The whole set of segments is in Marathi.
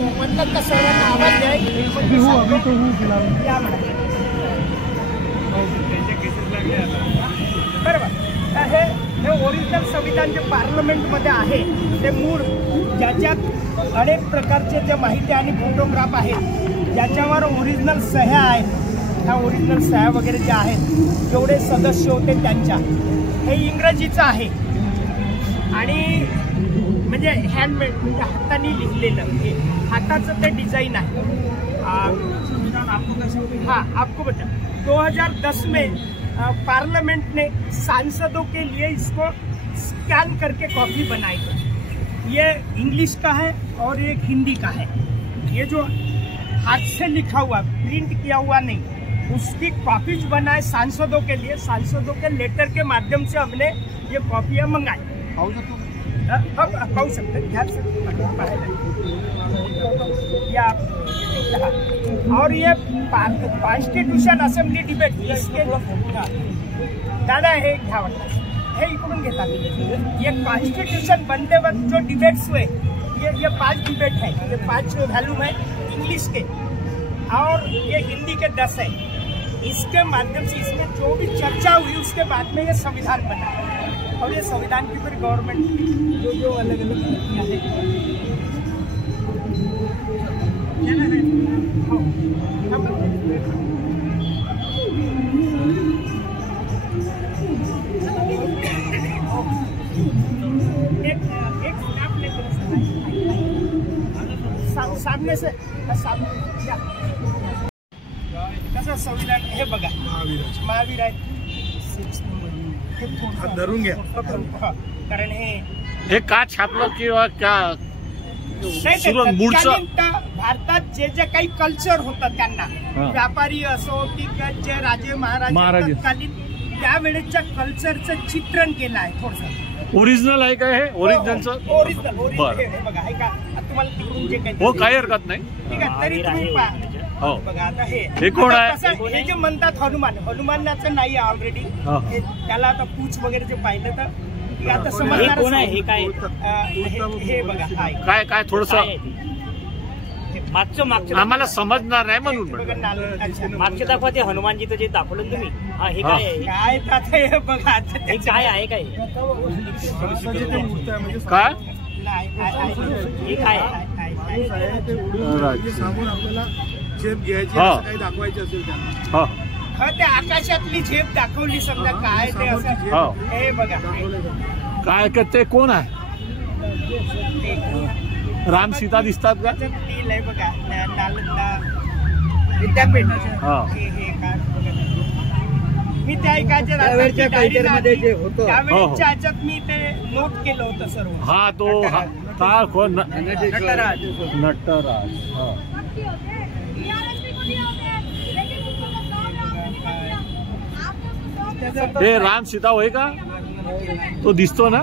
म्हणतात का सर्वांना आवाज द्या बरोबर. हे ओरिजिनल संविधान जे पार्लमेंटमध्ये आहे ते मूळ ज्याच्यात अनेक प्रकारचे जे माहिती आणि फोटोग्राफ आहेत ज्याच्यावर ओरिजिनल सह्या आहेत. ह्या ओरिजिनल सह्या वगैरे ज्या आहेत जेवढे सदस्य होते त्यांच्या हे इंग्रजीचं आहे आणि म्हणजे हँडमेड म्हणजे हाताने लिहिलेलं हे हाताचं ते डिझाईन आहे. हाँ आपको बता 2010 में पार्लियामेंट ने सांसदों के लिए इसको स्कैन करके कॉपी बनाई थी. ये इंग्लिश का है और एक हिंदी का है. ये जो हाथ से लिखा हुआ प्रिंट किया हुआ नहीं उसकी कॉपीज बनाए सांसदों के लिए. सांसदों के लेटर के माध्यम से हमने ये कॉपियाँ मंगाई. पाहू शकते ध्यान से और ये कॉन्स्टिट्यूशन असेंब्ली डिबेट इसके दादा हे घ्यावं हे इकडून घेतात. ये कॉन्स्टिट्यूशन बनते वक्त जो डिबेट्स हुए ये 5 डिबेट है. ये 5 वॉल्यूम है इंग्लिश के और ये हिंदी के 10 है. इसके माध्यम से इसमें जो भी चर्चा हुई उसके बाद में ये संविधान बना और ये संविधान की फिर गवर्नमेंट जो अलग अलग नीतियाँ हैं सामने से कसं संविधान हे बघा महावीर आहे धरून घ्या कारण हे का छापलं किंवा क्या भारतात जे जे काही कल्चर होतं त्यांना व्यापारी असो की जे राजे महाराज तत्कालीन त्यावेळेच्या कल्चरचं चित्रण केलं आहे. थोडंसं ओरिजिनल आहे का हे ओरिजिनलचं ओरिजिनल हे बघा आहे का तुम्हाला तिकडून जे काही हो काही हरकत नाही ठीक आहे तरी तुम्ही पहा बघा आता हे कोण आहे हे जे म्हणतात हनुमानाचं नाही ऑलरेडी त्याला आता पूछ वगैरे जे पाहिलं तर आता समजणार कोण आहे हे काय हे बघा काय काय थोडंसं मागचं आम्हाला समजणार नाही म्हणून मागचे दाखवा ते हनुमानजीचं जे दाखवलं तुम्ही हे काय काय बघा हे काय आहे काय काय हे काय झेप घ्यायची काही दाखवायची असेल त्यांना ते आकाशातली झेप दाखवली समजा काय ते असं हे बघा काय ते कोण आहे राम सीता दिसतात का बघा नालंदा विद्यापीठ मी त्या एकाच्या त्यावेळेच्या ह्याच्यात मी ते नोट केलं होतं सर्व. हा तो का कोण नटराज हे राम सीता होय का तो दिसतो ना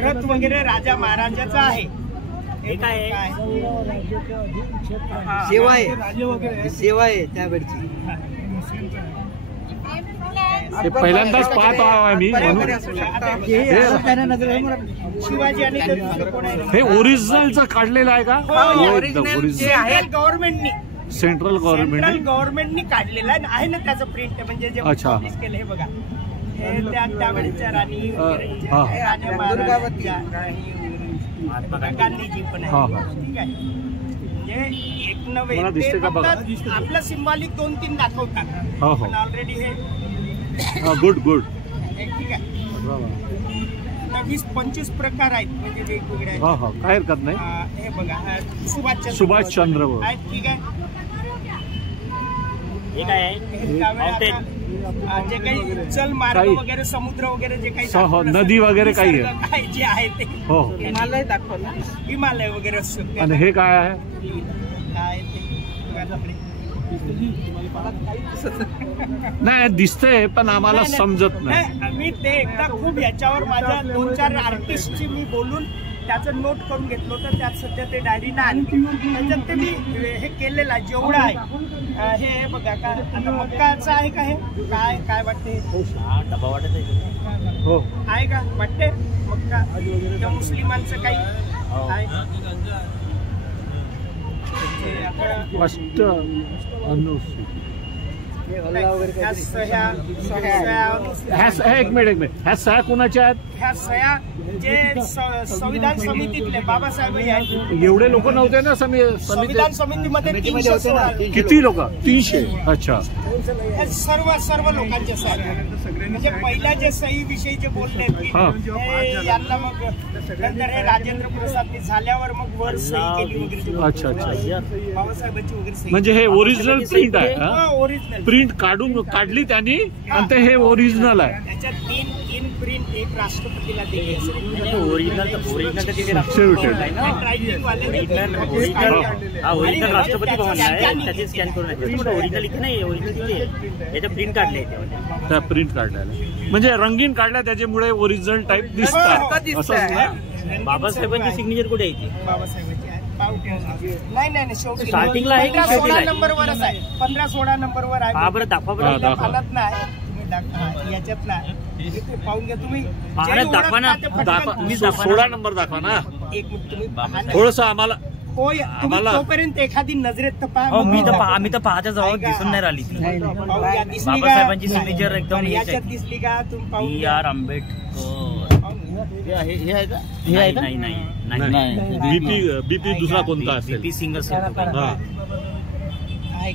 रथ वगैरे राजा महाराजाचा आहे. हे काय सेवा आहे त्यावेळची ते पहिल्यांदाच पाहत आहे मी शिवाजी आणि हे ओरिजिनलचं काढलेलं आहे का गव्हर्नमेंटनी सेंट्रल गव्हर्नमेंटनी काढलेलं आहे ना त्याचं प्रिंट म्हणजे जे पब्लिश केलं हे बघा त्यावेळेच्या राणी राजा महाराज गांधीजी पण आहे. ठीक आहे म्हणजे एक नव्हे आपलं सिंबॉलिक 2-3 दाखवतात पण ऑलरेडी हे गुड ठीक आहे. 20-25 प्रकार आहेत म्हणजे वेगवेगळे काय हरकत नाही. हे बघा सुभाषचंद्र आहेत. ठीक आहे हे काय आहे जे काही जल मार्ग वगैरे समुद्र वगैरे जे काही नदी वगैरे काही आहे जे आहे ते हिमालय दाखवलं हिमालय वगैरे असतं. आणि हे काय आहे काय नाही दिसतंय पण आम्हाला समजत नाही. मी ते एकदा खूप याच्यावर माझ्या 2-4 आर्टिस्टची मी बोलून त्याचं नोट करून घेतलं होतं. त्यात सध्या ते डायरी नाही त्याच्यात ते मी हे केलेलं आहे जेवढं आहे. हे बघा का आता मक्काचं आहे का हे काय काय वाटते डबा वाटत आहे का वाटते मक्का त्या मुस्लिमांचं काही स्पष्ट अनुसूचित. एक मिनिट ह्या सह्या कुणाच्या आहेत? ह्या सह्या जे संविधान समितीतले बाबासाहेब हे आहेत. एवढे लोक नव्हते ना संविधान समितीमध्ये 316. किती लोक? 300. अच्छा. हे सर्व लोकांचे सह्या. म्हणजे पहिल्या जे सही विषयी जे बोलले यांना मग नंतर हे राजेंद्र प्रसाद झाल्यावर मग वर सही केली वगैरे. अच्छा अच्छा. बाबासाहेबांची वगैरे सही. म्हणजे हे ओरिजिनल प्रिंट आहे? ओरिजिनल प्रिंट काढली त्यांनी आणि ते हे ओरिजिनल आहे. त्याच्यात तीन प्रिंट, एक राष्ट्रपतीला दिली. ओरिजिनल राष्ट्रपती भवन आहे, त्याचे स्कॅन करून ओरिजिनल इथे नाही, ओरिजिनल इथे याच्या प्रिंट काढले. त्या प्रिंट काढल्या म्हणजे रंगीन काढल्या, त्याच्यामुळे ओरिजिनल टाईप दिसतात. असं बाबासाहेबांची सिग्नेचर कुठे आहे? बाबासाहेबांची नाही स्टार्टिंगला आहे का 16 नंबरवरच आहे. 15-16 नंबरवर आहे. हा बरं दाखवा बरं. हालत नाही याच्यात नाही. पाहून घ्या तुम्ही. दाखवा ना. 16 नंबर दाखवा ना. एक मिनिट तुम्ही थोडस आम्हाला. होय, तोपर्यंत एखादी नजरेत तर पहा. आम्ही तर पाहच्या जवळ दिसून नाही राहिली. बाबासाहेबांची सिग्नेचर एकदम याच्यात दिसली का? तुम्ही पाहून B.R. आंबेडकर. बीपी दुसरा कोणता असेल? BP single.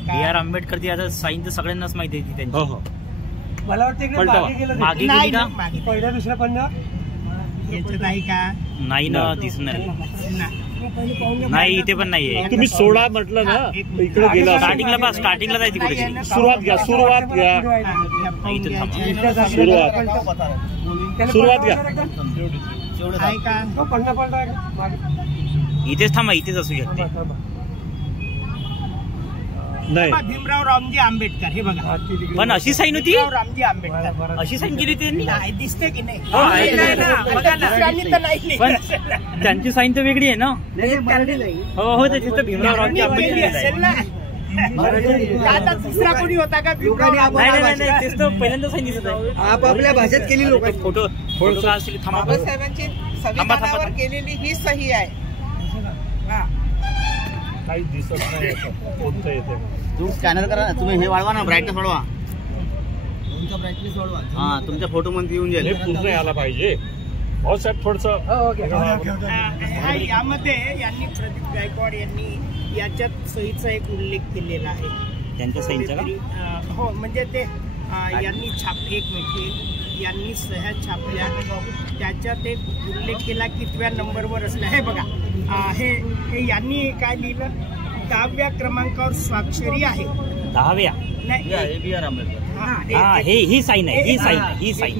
B.R. आंबेडकर ती आता साईन तर सगळ्यांनाच माहिती आहे त्यांची. मला वाटतं मागे गेली का? पहिल्या दुसऱ्या पण नाही का? नाही ना, दिसणार नाही. इथे पण नाहीये. तुम्ही 16 म्हटलं ना, इकडे गेला. स्टार्टिंगला जायची कुठे? सुरुवात घ्या. इथे सुरुवात घ्या. इथेच थांबा, इथेच असू शकते. नाही, भीमराव रामजी आंबेडकर. हे बघा, पण अशी साईन होती. रामजी आंबेडकर अशी साईन केली त्यांनी. दिसते की नाही? पण त्यांची साईन तर वेगळी आहे ना. हो, त्याची तर भीमराव रामजी आंबेडकर. आता दुसरा कोणी होता का? नाही, तेच तर पहिल्यांदा साईन दिसत आहे. आपापल्या भाषेत केली लोक. फोटो बाबासाहेबांची संविधानावर केलेली ही सही आहे. काही दिसत नाही. कोणतं येते? तू स्कॅनर करा. तुम्ही हे वाढवा ना, ब्राईटनेस वाढवा. हा, तुमच्या फोटो मध्ये येऊन जाईल. हे पूर्ण यायला पाहिजे. भाऊसाहेब थोडस. यामध्ये यांनी प्रदीप गायकवाड यांनी याच्यात सहीचा एक उल्लेख केलेला आहे. त्यांच्या सहीचा का? हो, म्हणजे ते यांनी यांनी सह्या छापल्या. त्याच्यात एक उल्लेख केला कितव्या नंबरवर असला. हे बघा, हे यांनी काय लिहिलं? 10व्या क्रमांकावर स्वाक्षरी आहे. 10व्या नाही, B.R. आंबेडकर. ही साईन आहे. ही साईन ही साईन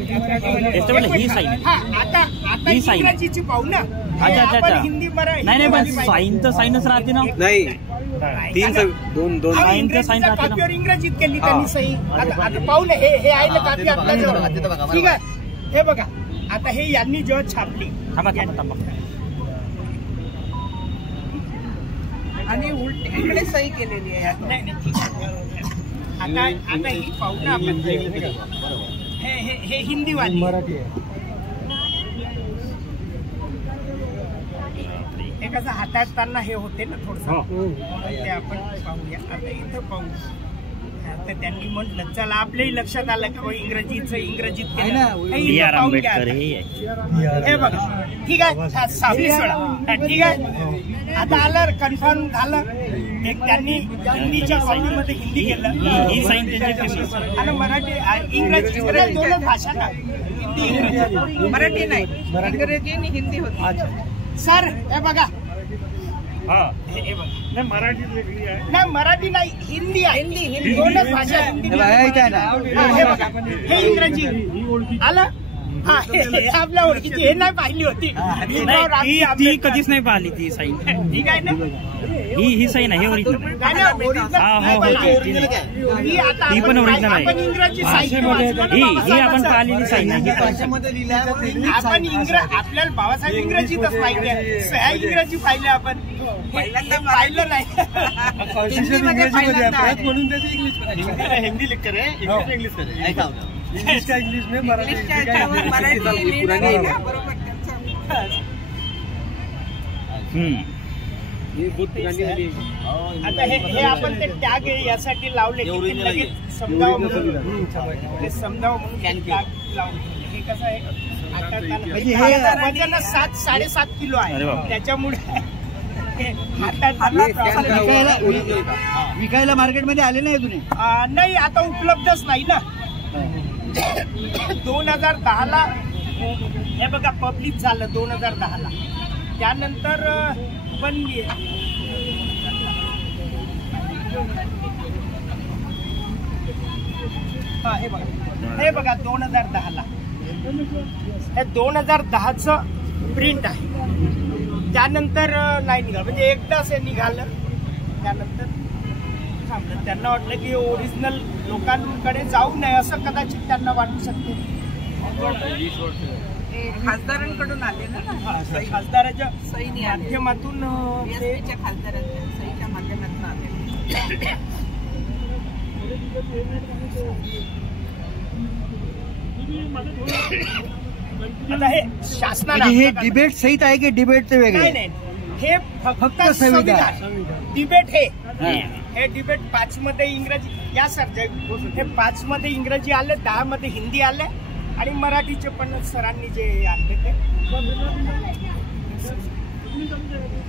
आहे. आता इंग्रजीची पाहू ना. अच्छा. हिंदी नाही, पण साईन तर साईनच राहते ना. नाही, 2 साईन तर साईन राहते ना. इंग्रजीत केली त्यांनी सही. आता पाहू ना. हे आहे ना कापी आपल्याजवळ. ठीक आहे, हे बघा. आता हे यांनी जेव्हा छापली. थांबा. आणि उलटीकडे सही केलेली आहे. आता ही पाहू ना आपण. हे हिंदीवाली मराठी आहे. हे कसं हाताळताना हे होते ना थोडंसं. ते आपण पाहूया. आता इथं पाहू. तर त्यांनी म्हटलं चला आपल्याही लक्षात आलं का इंग्रजीत केलं. B.R. आंबेडकर हे बघा. ठीक आहे, 6 ठीक आहे. आता आलं, कन्फर्म झालं. एक त्यांनी हिंदीच्या कॉपीमध्ये हिंदी केलं. ही साईन त्यांची. आणि मराठी इंग्रजी दोनच भाषा ना. हिंदी इंग्रजी. मराठी नाही, इंग्रजी आणि हिंदी होती. सर हे बघा. हे बघा. नाही, मराठी वेगळी आहे. नाही, मराठी नाही, हिंदी आहे. हिंदी दोनच भाषा. हे बघा, हे इंग्रजी आलं. हे आपल्या ओळखीची. हे नाही पाहिली होती. ती कधीच नाही पाहिली ती साईन. ठीक आहे ना. ही साईन आहे. ती पण ओरिजिनल आहे. इंग्रजी ही आपण पाहिलेली साईन आहे. आपण आपल्याला बाबासाहेब इंग्रजीतच पाहिजे. सह्या इंग्रजी पाहिले आपण. पाहिलं नाही. म्हणून त्याची हिंदी लिख करे, इंग्लिश करे. इंग्लिश का इंग्लिश में, मराठी मराठी आता हे आपण ते टॅग यासाठी लावले की ते लगेच समजावं म्हणून ते समजावं म्हणून टॅग लावले. हे कसं आहे आता त्याला वजन 7-7.5 किलो आहे त्याच्यामुळे विकायला मार्केटमध्ये आले नाही तुम्ही? नाही आता उपलब्धच नाही ना. 2010ला हे बघा पब्लिक झालं 2010ला, त्यानंतर बंद. हे बघा 2010ला हे 2010चं प्रिंट आहे. त्यानंतर नाही निघालं, म्हणजे एकदाच हे निघालं त्यानंतर थांबलं. त्यांना वाटलं की ओरिजिनल लोकांकडे जाऊ नये असं कदाचित त्यांना वाटू शकते. खासदारांकडून आले ना, खासदाराच्या सैनी माध्यमातून खासदारांच्या सहीच्या माध्यमातून आले. आता हे शासनाने हे डिबेट सहित आहे की डिबेटचे वेगळे? नाही, हे फक्त संविधान डिबेट. हे डिबेट 5 मध्ये इंग्रजी या हे 5 मध्ये इंग्रजी आले, 10 मध्ये हिंदी आले आणि मराठीचे पण सरांनी जे आणले ते.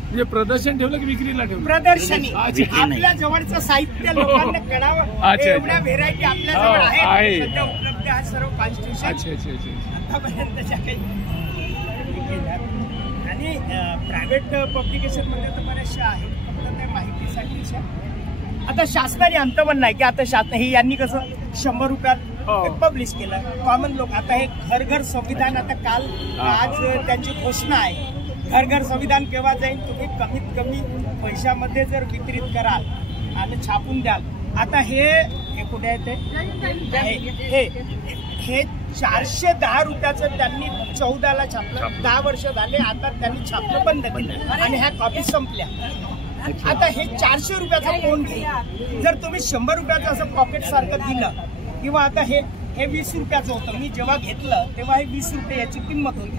म्हणजे प्रदर्शन ठेवलं की विक्रीला ठेवलं? प्रदर्शनी. आपल्या जवळचं साहित्य लोकांना कळावं, एवढ्या व्हेरायटी आपल्या जवळ आहे सध्या उपलब्ध आहे सर्व कॉन्स्टिट्यूशन आतापर्यंतच्या काही. आणि प्रायव्हेट पब्लिकेशन मध्ये तर बऱ्याचशा आहेत, फक्त त्या माहितीसाठी. आता शासनाने आमचं म्हणणं आहे की आता शासन हे यांनी कसं 100 रुपयात पब्लिश केलं. कॉमन लोक आता हे घर घर संविधान, आता काल आज त्यांची घोषणा आहे घर घर संविधान केव्हा जाईल. तुम्ही कमीत कमी पैशामध्ये जर वितरित कराल आणि छापून द्याल. आता हे कुठे आहे ते हे 410 रुपयाचं त्यांनी 14ला छापलं. 10 वर्ष झाले आता त्यांनी छापलं बंद केलं आणि ह्या कॉपी संपल्या. आता हे 400 रुपयाचा कोण घेईल? जर तुम्ही 100 रुपयाचं असं पॉकेट सारखं दिलं, किंवा आता हे 20 रुपयाचं होतं, मी जेव्हा घेतलं तेव्हा हे 20 रुपये याची किंमत होती.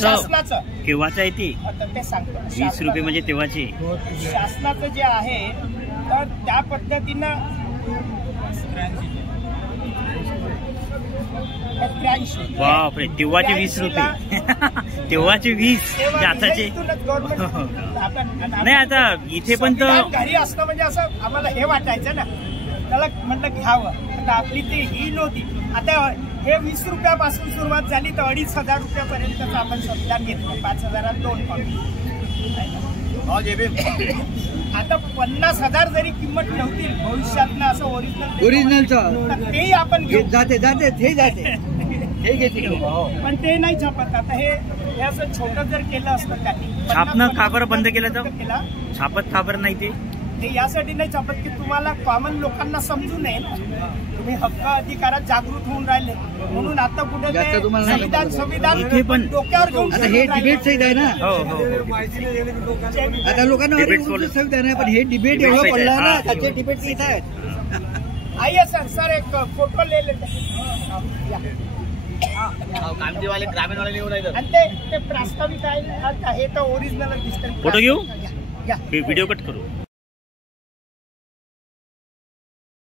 शासनाचं केव्हाचं आहे ते? आता ते सांगतो. 20 रुपये म्हणजे तेव्हाचे. शासनाचं जे आहे तर त्या पद्धतीनं 83. बापरे, तेव्हाचे 20 रुपये. तेव्हाचे 20 आताचे नाही. आता इथे पण तर घरी असतं म्हणजे असं आम्हाला हे वाटायचं ना, त्याला म्हटलं घ्यावं. आता आपली ती ही नव्हती. आता हे 20 रुपयापासून सुरुवात झाली तर 2,500 रुपयापर्यंत आपण संविधान घेतलं. 5,000 2 कॉपी. आता 50,000 जरी किंमत नव्हती भविष्यात असं ओरिजिनलचं, तेही आपण घेऊ जाते हे घेते पण ते नाही छापत. आता हे असं छोटं जर केलं असतं त्यांनी. छापणं का बरं बंद केलं तर? छापत का बरं नाही ते यासाठी नाही छापत की तुम्हाला कॉमन लोकांना समजू नये ना. तुम्ही हक्क अधिकारात जागृत होऊन राहिले म्हणून आता कुठे संविधान इथे पण डोक्यावर घेऊन. आता हे डिबेट सहित आहे ना. आता लोकांना संविधान आहे पण हे डिबेट एवढं पडलं ना, त्याचे डिबेट सहित आहेत. आइए सर एक फोटो ले लेते. ग्रामीण वाले ते प्रास्ताविक आहे, हे तर ओरिजिनल दिसतं. फोटो घेऊ, या व्हिडिओ कट करू.